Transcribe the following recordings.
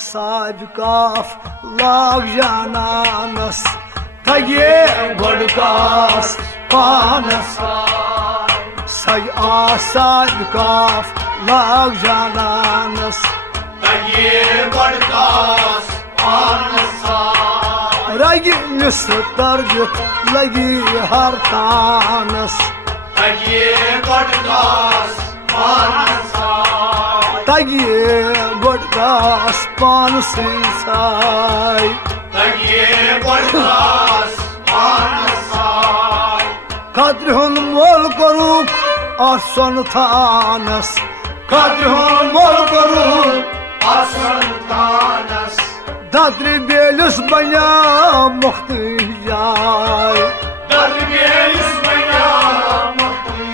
साज काफ लाग जानस तगे गडकास पानस सज साज काफ लाग जानस तगे गडकास पानस रगी मिस तरगत लगी हर तानस तगे गडकास पानस तगे गडकास पानस साय तगे गडकास पानस खत्र हुन मोल करूक आसन थानस खत्र हुन मोल करूक आसन थानस दाद्री बेलिस बया मुख्ती जाय दाद्री बेलिस बया मुख्ती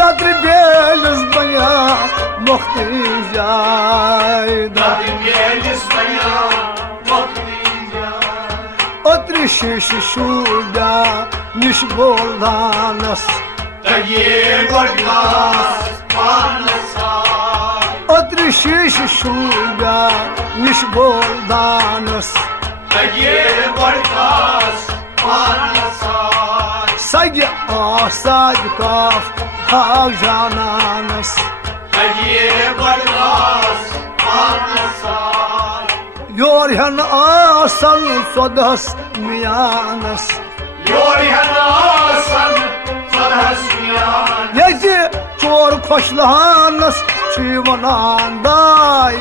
दाद्री बेलिस बया मुख्ती जाय दाद्री बेलिस बया मुख्ती जाय अत्रि शीश शूदा निश बोलदानस तगे गडकास पानस अत्रि शीश शूदा निश बोलदानस तगे गडकास पानस सज आसाज काफ भाग जानस तगे गडकास पानस योर हन आसन स्वदस मियानस योर हन आसन स्वदस मियानस ये चोर खुशलहानस शिवनान दाय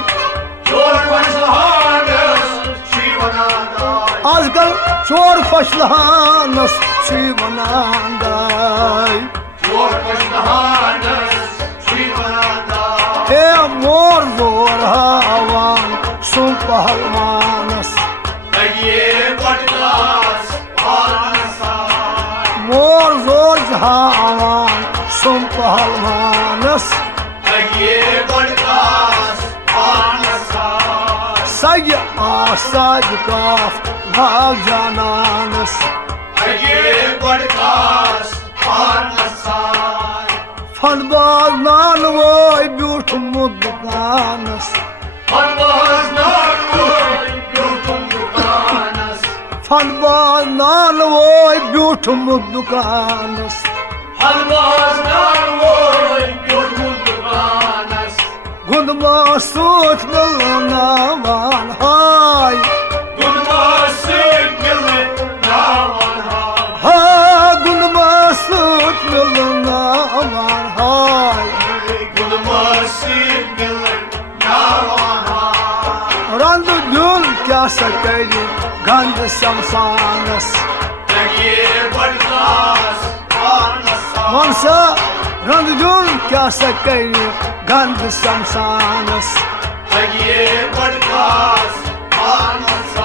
चोर खुशलहानस शिवनान दाय आजकल चोर खुशलहानस शिवनान दाय चोर खुशलहानस शिवनान दाय हे मोर जोर हवान सुन पहलवानस तगे गडकास पानस मोर जोर हवान सुन पहलवानस तगे गडकास पानस सज आसाज काफ भाग जानस तगे गडकास पानस फनबाज नान वोय ब्यूठ मुदकानस फनबाज नान वोय ब्यूठ मुदकानस फनबाज नान वोय ब्यूठ मुदकानस फनबाज नान वोय ब्यूठ मुदकानस गुंदमा सूत मिलनावान हाय गुंदमा सूत मिलनावान हाय गुंदमा सूत मिलनावान हाय गुंदमा सूत मिलनावान रंद जुल क्या सकैली गंध शमशानस तगे गडकास पानस मनसा रंद जुल क्या सकैली गंध शमशानस तगे गडकास पानस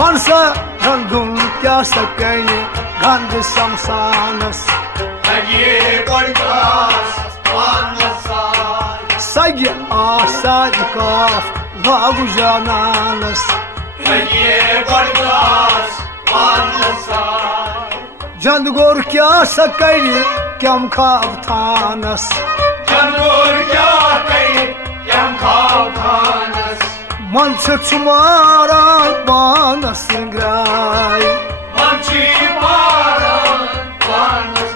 मनसा रंद जुल क्या सकैली गंध शमशानस तगे गडकास पानस सज आसाज काफ भाग जानस तगे गडकास पानस जंद गोर क्या सकैली क्यम खाब थानस जनोर क्या कई यम खाव थानस मन से छुमारा पानस ग्राय मंची मारन पानस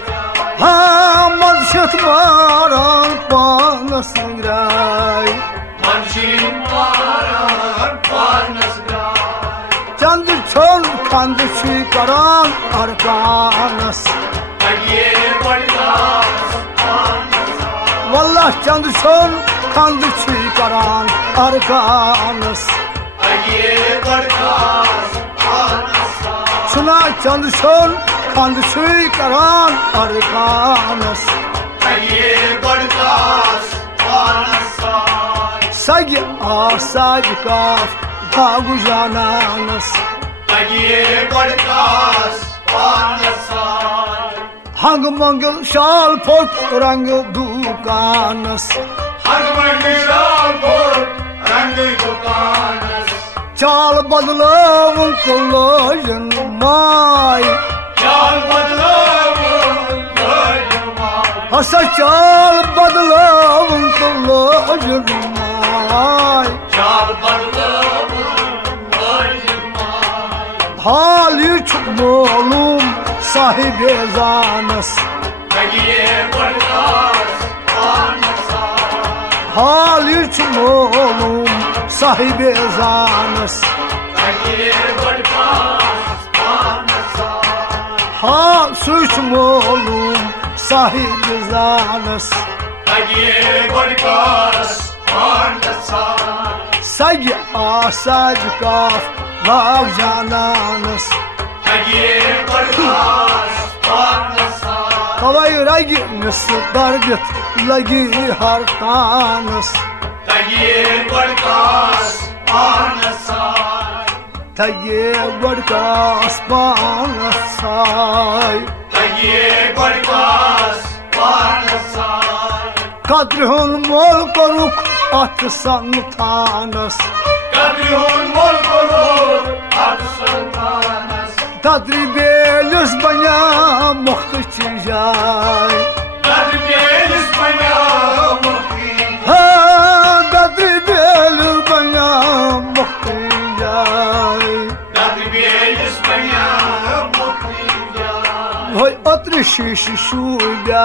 हाँ मन से छुमारा पानस ग्राय मंची मारन पानस चंद छोन खंद छी करान अरकानस तगे गडकास पानस वल्लाह चंद छोन खंद छी करान अरकानस तगे गडकास पानस सुना चंद छोन खंद छी करान अरकानस तगे गडकास पानस सग आसाज काफ भागु जानस हंग मंगल शाल फोट रंग दुकानस चाल बदलावन कलोजन माय हसा चाल बदलावन कलोजन माय हाल छु मालूम साहिब जानस हाल छु मालूम साहिब जानस हाँ सुच मालूम साहिब जानस सग आसाज काफ भाग जानस तवै रग निस दर्दित लगी हर तानस तगे बड़कास पानसाय कद्र हुन मोल करुक अथ संथानस कद्र बेलिस बन्या मुख्त जाय कद्र बेलिस बन्या मुख्त जाय होय अत्र शीश शूया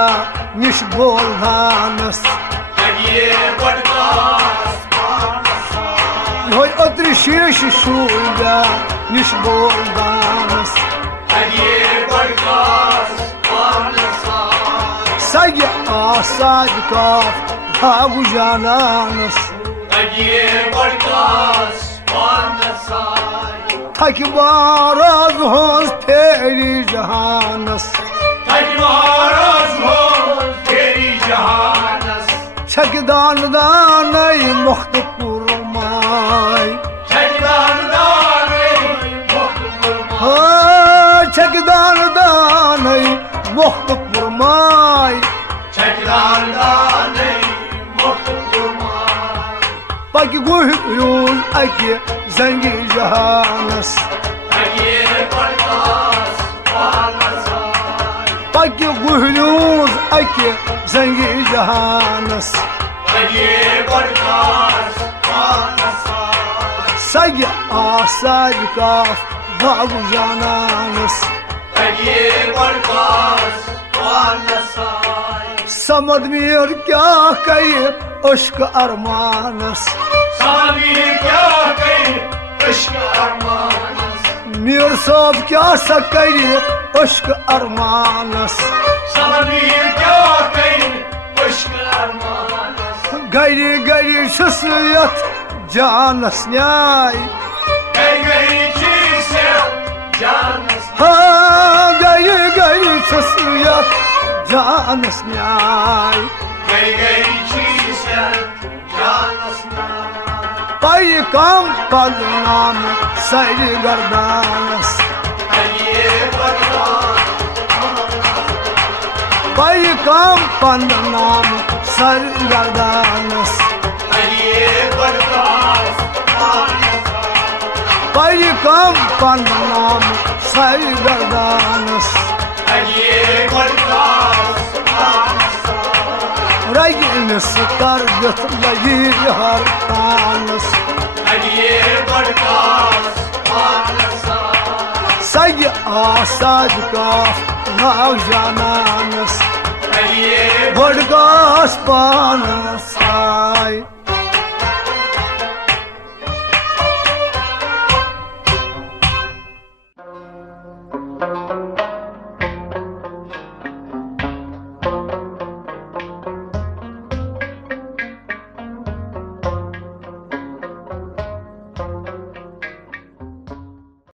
निश बोलहानस होय अत्र शीश शूया निश बोलहानस सग आसाज काफ भागु जानस थक बाराज होस फेरी जहानस छकदान दानई मुख्त पुरमाय छकदान दानई मुख्त पुरमाय पक गुहूल अके जंगी जहानस पक गुहूल अके जंगी जहानस सग आसाज काफ भागु जानस समद मीर क्या कही उश्क अरमानस मीर साहब क्या सकरी उश्क अरमानस गरी गरी छुसयत जानस न्याय हाँ गरी गरी छुसयत जानस न्याय पाई काम पल नाम सर गर्दानस पाई काम पल नाम सर गर्दानस पाई काम पल नाम सर गर्दानस रगनस तरगत लगी हर तानस सग आसाज काफ भाग जानस बड़कास पानस